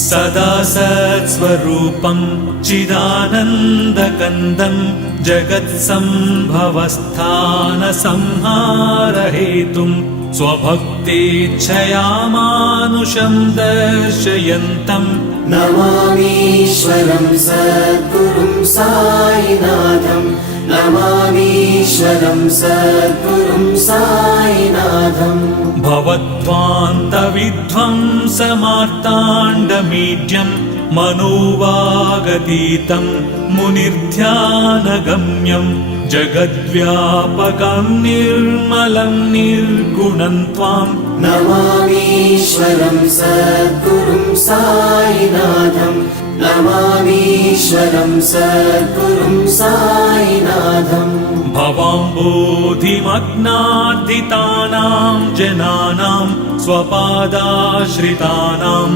सदा सत्स्वरूपं चिदानन्दकन्दं जगत्सम्भवस्थानसंहारहेतुं स्वभक्तेच्छया मानुषं दर्शयन्तम् नमामीश्वरं सद्गुरुं साईनाथं नमामीश्वरं सद्गुरुं साईनाथम् भवद्ध्वान्तविध्वंसमार्ताण्डमीड्यं मनोवागतीतं मुनिर्ध्यानगम्यं जगद्व्यापकं निर्मलं निर्गुणं त्वां नमामीश्वरं सद्गुरुं साईनाथं नमामीश्वरं सद्गुरुं साईनाथम् भवाम्बोधिमग्नार्दितानां जनानां स्वपादाश्रितानां